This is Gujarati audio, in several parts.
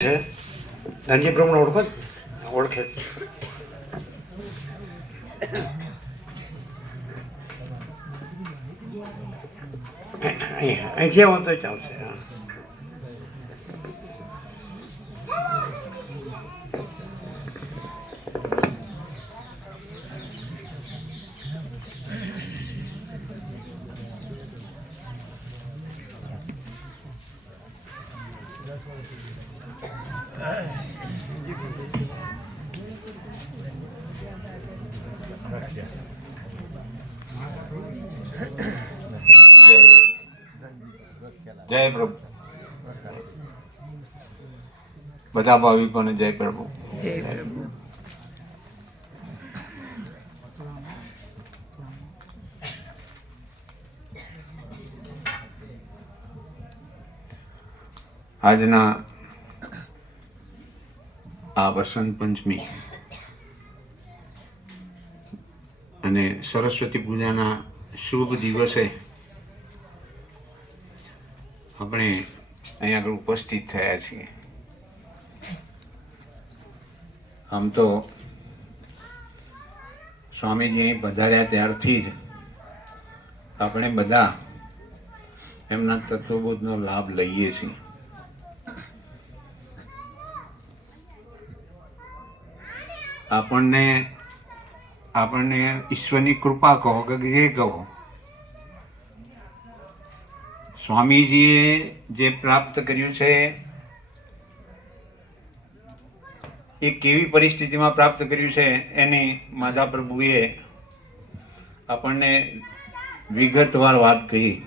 છે? ધનજી પ્રમાણે ઓળખો ઓળખે અહીંથી આવો ચાલશે હા. જય પ્રભુ. બધા ભાવિકોને જય પ્રભુ. જય પ્રભુ. આજના આ વસંત પંચમી. અને સરસ્વતી પૂજાના શુભ દિવસે આપણે અહીંયા આગળ ઉપસ્થિત થયા છીએ. આમ તો સ્વામીજી અહીં પધાર્યા ત્યારથી જ આપણે બધા એમના તત્વબોધનો લાભ લઈએ છીએ. આપણને આપણને ઈશ્વરની કૃપા કહો કે જે કહો. સ્વામીજીએ જે પ્રાપ્ત કર્યું છે, એ કેવી પરિસ્થિતિમાં પ્રાપ્ત કર્યું છે, એની માધા પ્રભુએ આપણને વિગતવાર વાત કહી.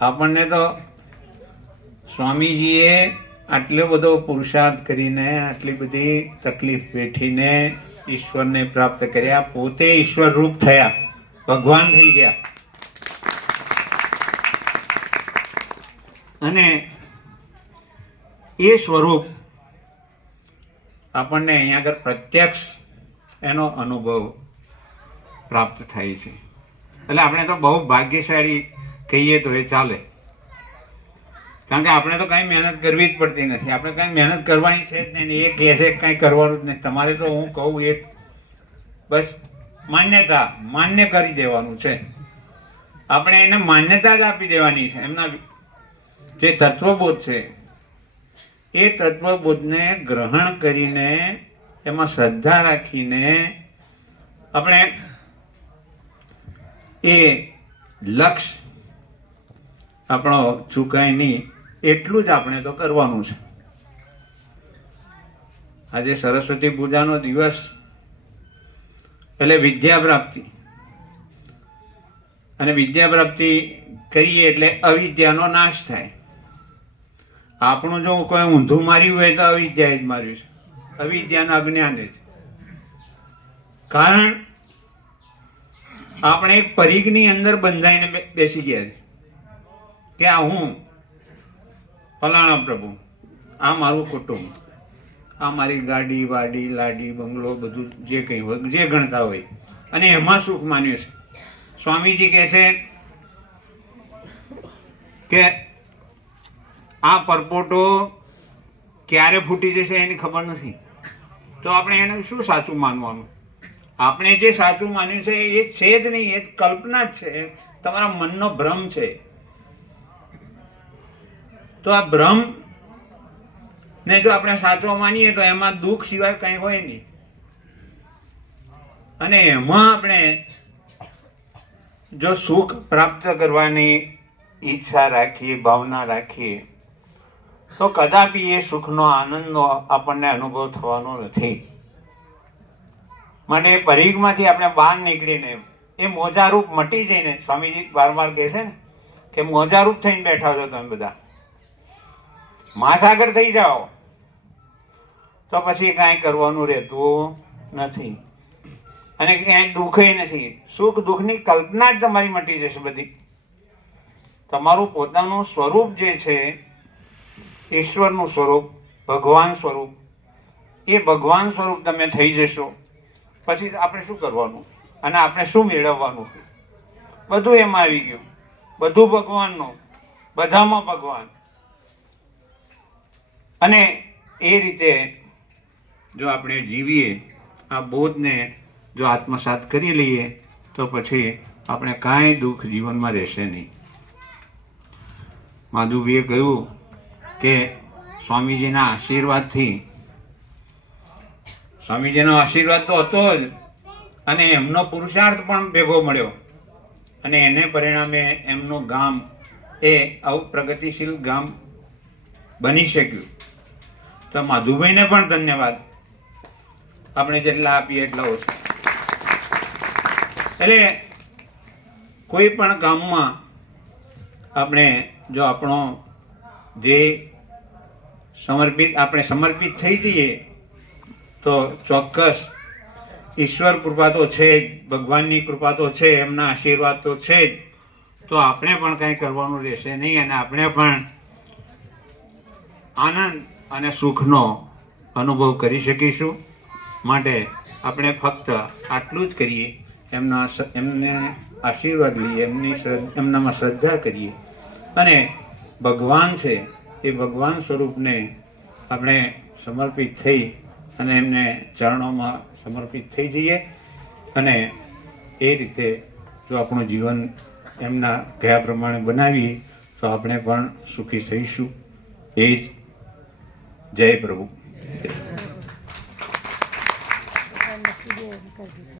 આપણને તો સ્વામીજીએ આટલો બધો પુરુષાર્થ કરીને, આટલી બધી તકલીફ વેઠીને ઈશ્વરને પ્રાપ્ત કર્યા, પોતે ઈશ્વર રૂપ થયા, ભગવાન થઈ ગયા. અને એ સ્વરૂપ આપણને અહીંયા આગળ પ્રત્યક્ષ એનો અનુભવ પ્રાપ્ત થાય છે. એટલે આપણે તો બહુ ભાગ્યશાળી કહીએ તો એ ચાલે. કારણ કે આપણે તો કાંઈ મહેનત કરવી જ પડતી નથી. આપણે કાંઈ મહેનત કરવાની છે જ નહીં એ કહે છે કાંઈ કરવાનું જ નહીં. તમારે તો હું કહું એ બસ માન્યતા, માન્ય કરી દેવાનું છે. આપણે એને માન્યતા જ આપી દેવાની છે. એમના જે તત્વબોધ છે, એ તત્વબોધને ગ્રહણ કરીને, એમાં શ્રદ્ધા રાખીને આપણે એ લક્ષ આપણો ચૂકાય નહીં એટલું જ આપણે તો કરવાનું છે. આજે સરસ્વતી પૂજાનો દિવસ એટલે વિદ્યા પ્રાપ્તિ. અને વિદ્યા પ્રાપ્તિ કરીએ એટલે અવિદ્યાનો નાશ થાય. આપણું જો કોઈ ઊંધું માર્યું હોય તો અવિદ્યાએ જ માર્યું છે. અવિદ્યાના અજ્ઞાને જ. કારણ આપણે એક પરિઘની અંદર બંધાઈને બેસી ગયા છે. કે આ હું ફલાણા પ્રભુ, આ મારું કુટુંબ, આ મારી ગાડી, વાડી, લાડી, બંગલો, બધું જે કંઈ હોય, જે ગણતા હોય, અને એમાં સુખ માન્યું છે. સ્વામીજી કહે છે કે આ પરપોટો ક્યારે ફૂટી જશે એની ખબર નથી. તો આપણે એને શું સાચું માનવાનું? આપણે જે સાચું માન્યું છે એ છે જ નહીં, એ કલ્પના જ છે. તમારા મનનો ભ્રમ છે. તો આ ભ્રમ ને જો આપણે સાચો માનીએ તો એમાં દુઃખ સિવાય કંઈ હોય નહીં. અને એમાં આપણે જો સુખ પ્રાપ્ત કરવાની ઈચ્છા રાખીએ, ભાવના રાખીએ, તો કદાપી એ સુખનો આનંદનો આપણને અનુભવ થવાનો નથી. માટે પરિઘમાંથી આપણે બહાર નીકળીને, એ મોજારૂપ મટી જઈને, સ્વામીજી વારંવાર કહે છે ને, કે મોજારૂપ થઈને બેઠા છો તમે બધા. મહાસાગર થઈ જાઓ. તો પછી કાંઈ કરવાનું રહેતું નથી. અને ક્યાંય દુઃખે નથી. સુખ દુઃખની કલ્પના જ તમારી મટી જશે બધી. તમારું પોતાનું સ્વરૂપ જે છે, ઈશ્વરનું સ્વરૂપ, ભગવાન સ્વરૂપ, એ ભગવાન સ્વરૂપ તમે થઈ જશો. પછી આપણે શું કરવાનું? અને આપણે શું મેળવવાનું? બધું એમાં આવી ગયું. બધું ભગવાનનું. બધામાં ભગવાન. અને એ રીતે જો આપણે જીવીએ, આ બોધને જો આત્મસાત કરી લઈએ, તો પછી આપણે કાંઈ દુઃખ જીવનમાં રહેશે નહીં. માધુભીએ કહ્યું કે સ્વામીજીના આશીર્વાદથી, સ્વામીજીનો આશીર્વાદ તો હતો જ, અને એમનો પુરુષાર્થ પણ ભેગો મળ્યો. અને એને પરિણામે એમનું ગામ એ આવું પ્રગતિશીલ ગામ બની શક્યું. તો માધુભાઈને પણ ધન્યવાદ. આપણે જેટલા આપીએ એટલા ઓછા. એટલે કોઈ પણ કામમાં આપણે જો આપણો ધ્યેય સમર્પિત, આપણે સમર્પિત થઈ જઈએ, તો ચોક્કસ ઈશ્વર કૃપા તો છે જ, ભગવાનની કૃપા તો છે, એમના આશીર્વાદ તો છે જ. તો આપણે પણ કંઈ કરવાનું રહેશે નહીં અને આપણે પણ આનંદ અને સુખનો અનુભવ કરી શકીશું. માટે આપણે ફક્ત આટલું જ કરીએ. એમના એમને આશીર્વાદ લઈએ, એમની શ્રદ્ધા, એમનામાં શ્રદ્ધા કરીએ. અને ભગવાન છે, એ ભગવાન સ્વરૂપને આપણે સમર્પિત થઈ અને એમને ચરણોમાં સમર્પિત થઈ જઈએ. અને એ રીતે જો આપણું જીવન એમના કયા પ્રમાણે બનાવીએ, તો આપણે પણ સુખી થઈશું. એ જ જય પ્રભુ